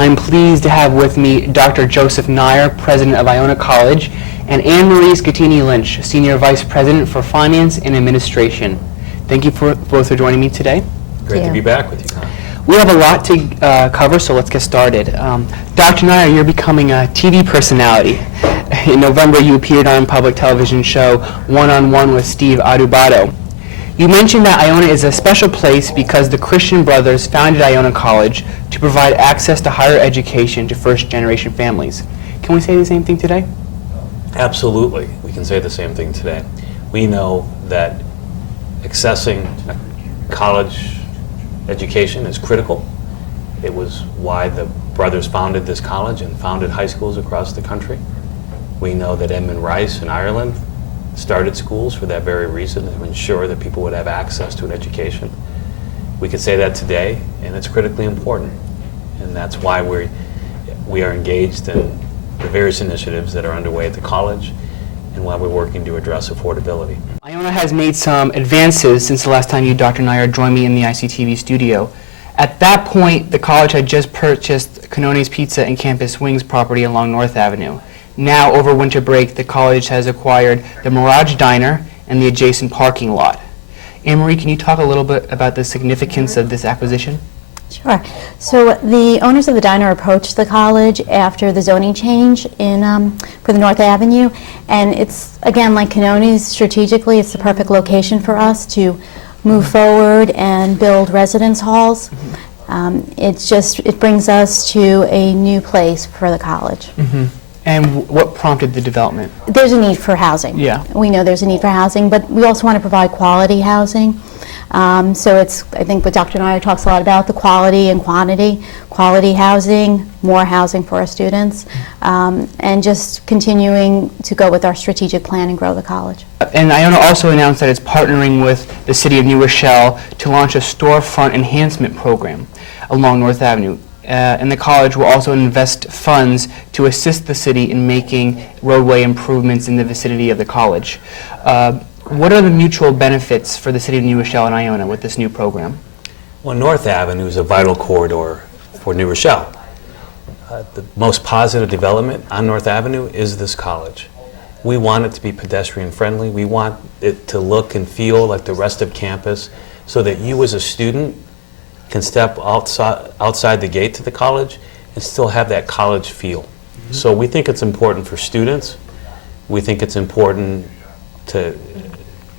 I'm pleased to have with me Dr. Joseph Nyre, President of Iona College, and Anne Marie Schettini-Lynch, Senior Vice President for Finance and Administration. Thank you both for joining me today. Great to be back with you, Tom. We have a lot to cover, so let's get started. Dr. Nyre, you're becoming a TV personality. In November, you appeared on a public television show, One-on-One with Steve Adubato. You mentioned that Iona is a special place because the Christian Brothers founded Iona College to provide access to higher education to first-generation families. Can we say the same thing today? Absolutely. We can say the same thing today. We know that accessing college education is critical. It was why the brothers founded this college and founded high schools across the country. We know that Edmund Rice in Ireland started schools for that very reason, to ensure that people would have access to an education. We could say that today, and it's critically important. And that's why we are engaged in the various initiatives that are underway at the college, and why we're working to address affordability. Iona has made some advances since the last time you, Dr. Nyre, joined me in the ICTV studio. At that point, the college had just purchased Cannone's Pizza and Campus Wings property along North Avenue. Now, over winter break, the college has acquired the Mirage Diner and the adjacent parking lot. Anne Marie, can you talk a little bit about the significance of this acquisition? Sure. So the owners of the diner approached the college after the zoning change for the North Avenue, and it's, again, like Cannone's, strategically, it's the perfect location for us to move forward and build residence halls. It brings us to a new place for the college. And what prompted the development? There's a need for housing. Yeah. We know there's a need for housing, but we also want to provide quality housing. So it's, I think what Dr. Nyre talks a lot about, the quality and quantity. Quality housing, more housing for our students, and just continuing to go with our strategic plan and grow the college. And Iona also announced that it's partnering with the City of New Rochelle to launch a storefront enhancement program along North Avenue. And the college will also invest funds to assist the city in making roadway improvements in the vicinity of the college. What are the mutual benefits for the City of New Rochelle and Iona with this new program? Well, North Avenue is a vital corridor for New Rochelle. The most positive development on North Avenue is this college. We want it to be pedestrian friendly. We want it to look and feel like the rest of campus, so that you as a student can step outside the gate to the college and still have that college feel. So we think it's important for students. We think it's important to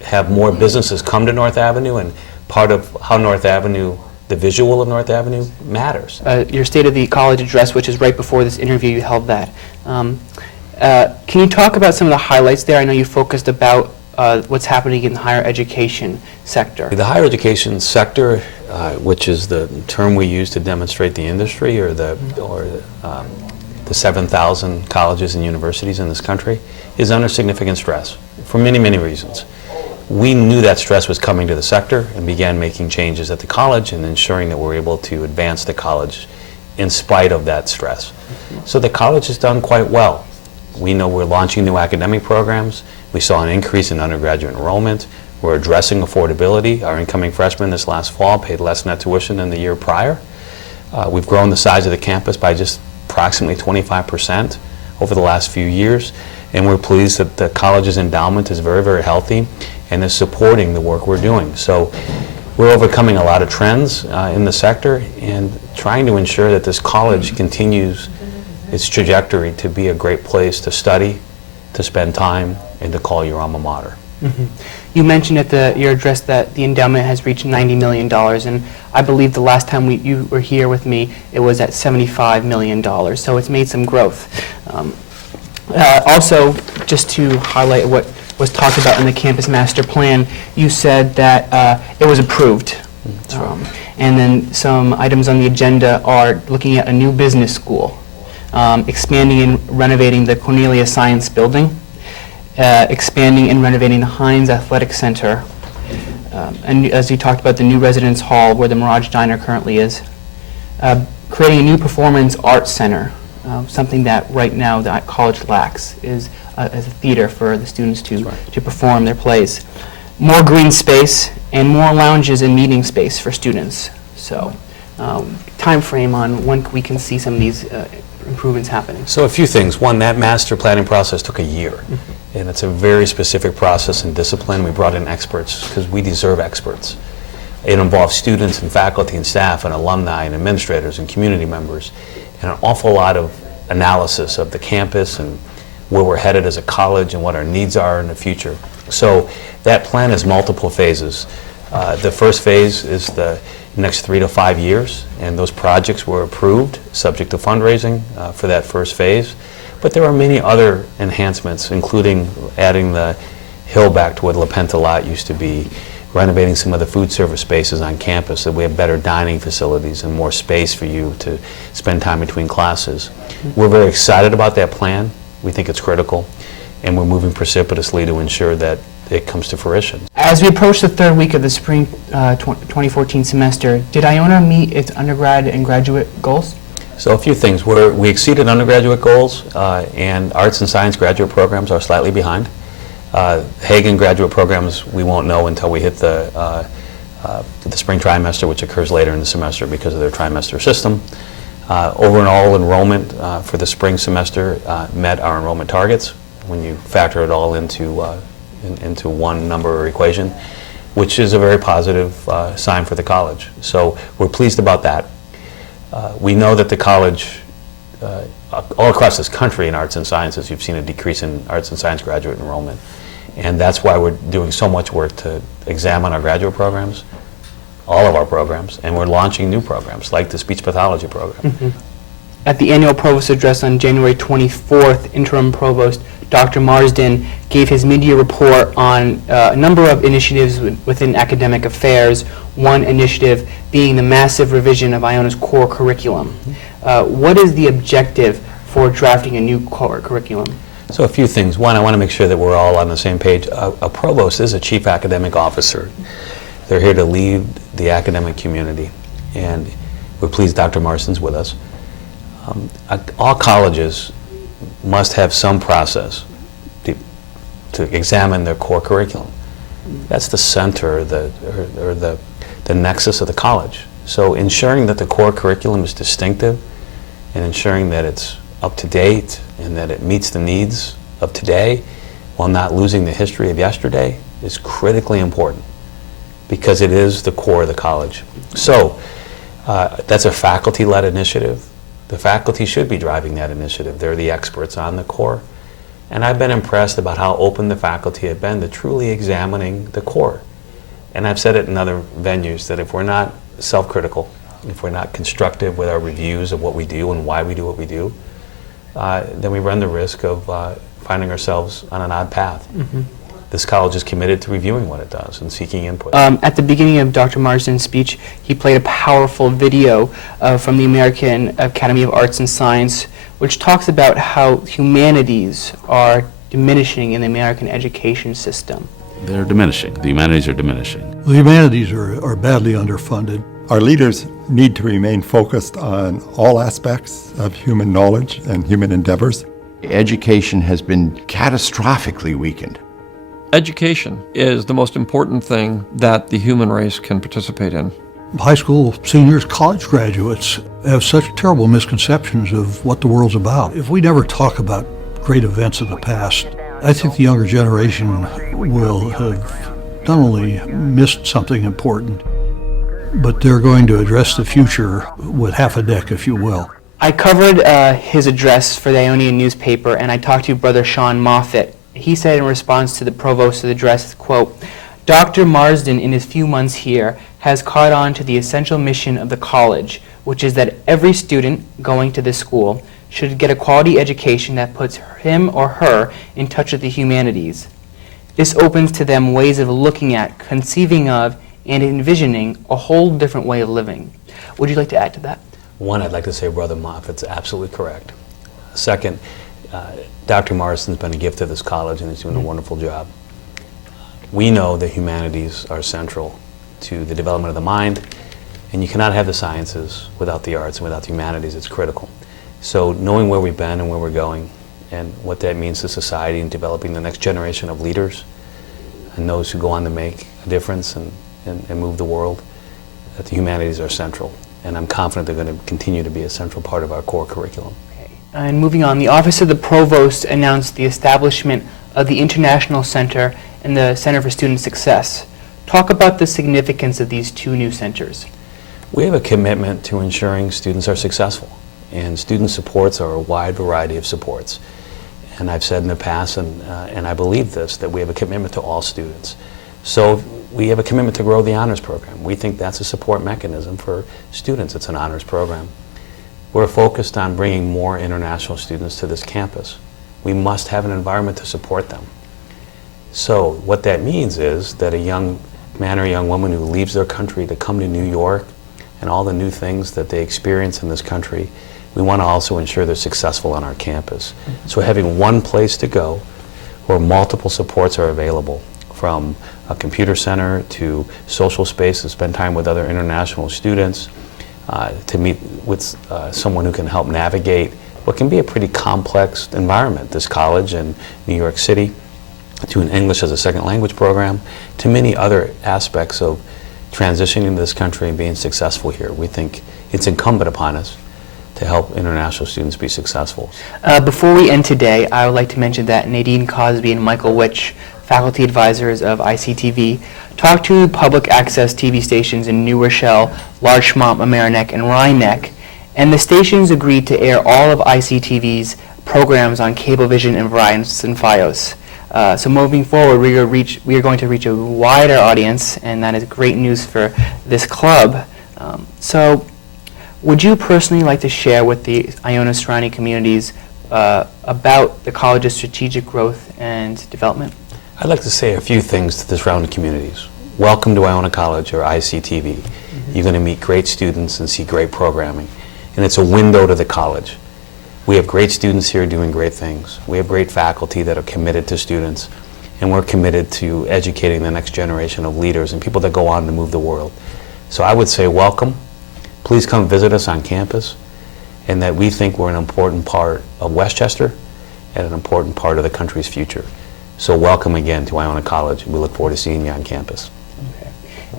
have more businesses come to North Avenue, and part of how North Avenue, the visual of North Avenue, matters. Your State of the College address, which is right before this interview, you held that. Can you talk about some of the highlights there? I know you focused about what's happening in the higher education sector. The higher education sector, which is the term we use to demonstrate the industry, or the 7,000 colleges and universities in this country, is under significant stress for many, many reasons. We knew that stress was coming to the sector and began making changes at the college and ensuring that we're able to advance the college in spite of that stress. So the college has done quite well. We know we're launching new academic programs. We saw an increase in undergraduate enrollment. We're addressing affordability. Our incoming freshmen this last fall paid less net tuition than the year prior. We've grown the size of the campus by just approximately 25% over the last few years, and we're pleased that the college's endowment is very, very healthy and is supporting the work we're doing. So we're overcoming a lot of trends in the sector and trying to ensure that this college continues its trajectory to be a great place to study, to spend time, and to call your alma mater. You mentioned at your address that the endowment has reached $90 million, and I believe the last time you were here with me, it was at $75 million, so it's made some growth. Also, just to highlight what was talked about in the campus master plan, you said that it was approved. That's right. And then some items on the agenda are looking at a new business school, expanding and renovating the Cornelia Science Building, expanding and renovating the Hines Athletic Center, and as you talked about, the new residence hall where the Mirage Diner currently is, creating a new performance arts center, something that right now the college lacks, is as a theater for the students to perform their plays. More green space and more lounges and meeting space for students. So time frame on when we can see some of these improvements happening? So a few things. One, that master planning process took a year, and it's a very specific process and discipline. We brought in experts because we deserve experts. It involves students and faculty and staff and alumni and administrators and community members, and an awful lot of analysis of the campus and where we're headed as a college and what our needs are in the future. So that plan has multiple phases. The first phase is the next 3 to 5 years, and those projects were approved subject to fundraising for that first phase. But there are many other enhancements, including adding the hill back to where the LaPenta lot used to be, renovating some of the food service spaces on campus so we have better dining facilities and more space for you to spend time between classes. We're very excited about that plan. We think it's critical, and we're moving precipitously to ensure that it comes to fruition. As we approach the third week of the spring 2014 semester, did Iona meet its undergrad and graduate goals? So a few things. We exceeded undergraduate goals, and arts and science graduate programs are slightly behind. Hagen graduate programs we won't know until we hit the spring trimester, which occurs later in the semester because of their trimester system. Overall enrollment for the spring semester met our enrollment targets when you factor it all into one number equation, which is a very positive sign for the college. So we're pleased about that. We know that the college, all across this country in arts and sciences, you've seen a decrease in arts and science graduate enrollment. And that's why we're doing so much work to examine our graduate programs, all of our programs, and we're launching new programs like the speech pathology program. At the annual provost address on January 24th, interim provost Dr. Marsden gave his mid-year report on a number of initiatives within academic affairs, one initiative being the massive revision of Iona's core curriculum. What is the objective for drafting a new core curriculum? So a few things. One, I want to make sure that we're all on the same page. A provost is a chief academic officer. They're here to lead the academic community, and we're pleased Dr. Marsden's with us. All colleges must have some process to examine their core curriculum. That's the center, or the nexus of the college. So ensuring that the core curriculum is distinctive and ensuring that it's up to date and that it meets the needs of today while not losing the history of yesterday is critically important because it is the core of the college. So that's a faculty-led initiative. The faculty should be driving that initiative. They're the experts on the core. And I've been impressed about how open the faculty have been to truly examining the core. And I've said it in other venues that if we're not self-critical, if we're not constructive with our reviews of what we do and why we do what we do, then we run the risk of finding ourselves on an odd path. This college is committed to reviewing what it does and seeking input. At the beginning of Dr. Marsden's speech, he played a powerful video from the American Academy of Arts and Science, which talks about how humanities are diminishing in the American education system. They're diminishing. The humanities are diminishing. The humanities are badly underfunded. Our leaders need to remain focused on all aspects of human knowledge and human endeavors. Education has been catastrophically weakened. Education is the most important thing that the human race can participate in. High school seniors, college graduates have such terrible misconceptions of what the world's about. If we never talk about great events of the past, I think the younger generation will have not only missed something important, but they're going to address the future with half a deck, if you will. I covered his address for the Ionian newspaper, and I talked to Brother Shawn Moffitt. He said in response to the provost's address, quote, "Dr. Marsden, in his few months here, has caught on to the essential mission of the college, which is that every student going to this school should get a quality education that puts him or her in touch with the humanities. This opens to them ways of looking at, conceiving of, and envisioning a whole different way of living." Would you like to add to that? One, I'd like to say Brother Moffitt's absolutely correct. Second, Dr. Marsden's been a gift to this college and he's doing a wonderful job. We know the humanities are central to the development of the mind, and you cannot have the sciences without the arts and without the humanities. It's critical. So knowing where we've been and where we're going and what that means to society and developing the next generation of leaders and those who go on to make a difference and move the world, that the humanities are central. and I'm confident they're going to continue to be a central part of our core curriculum. Okay. And moving on, the Office of the Provost announced the establishment of the International Center and the Center for Student Success. Talk about the significance of these two new centers. We have a commitment to ensuring students are successful, and student supports are a wide variety of supports. And I've said in the past, and I believe this, that we have a commitment to all students. So we have a commitment to grow the honors program. We think that's a support mechanism for students. It's an honors program. We're focused on bringing more international students to this campus. We must have an environment to support them. So what that means is that a young man or young woman who leaves their country to come to New York and all the new things that they experience in this country, we want to also ensure they're successful on our campus. So having one place to go where multiple supports are available, from a computer center to social space to spend time with other international students, to meet with someone who can help navigate what can be a pretty complex environment, this college in New York City, to an English as a second language program, to many other aspects of transitioning to this country and being successful here. We think it's incumbent upon us to help international students be successful. Before we end today, I would like to mention that Nadine Cosby and Michael Witch, faculty advisors of ICTV, talked to public access TV stations in New Rochelle, Larchmont, Mamaroneck, and Rhinebeck, and the stations agreed to air all of ICTV's programs on Cablevision and Verizon Fios. So moving forward, we are going to reach a wider audience, and that is great news for this club. So would you personally like to share with the Iona surrounding communities about the college's strategic growth and development? I'd like to say a few things to the surrounding communities. Welcome to Iona College, or ICTV. You're going to meet great students and see great programming, and it's a window to the college. We have great students here doing great things. We have great faculty that are committed to students, and we're committed to educating the next generation of leaders and people that go on to move the world. So I would say welcome. Please come visit us on campus, and that we think we're an important part of Westchester and an important part of the country's future. So welcome again to Iona College. We look forward to seeing you on campus. Okay.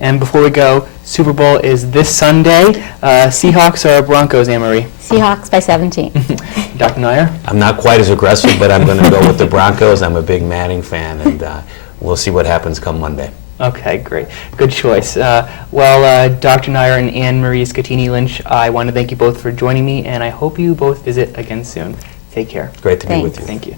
And before we go, Super Bowl is this Sunday. Seahawks or Broncos, Anne Marie? Seahawks by 17. Dr. Nyre? I'm not quite as aggressive, but I'm going to go with the Broncos. I'm a big Manning fan, and we'll see what happens come Monday. Okay, great. Good choice. Dr. Nyre and Anne Marie Schettini-Lynch, I want to thank you both for joining me, and I hope you both visit again soon. Take care. Great to be with Thanks. you. Thank you.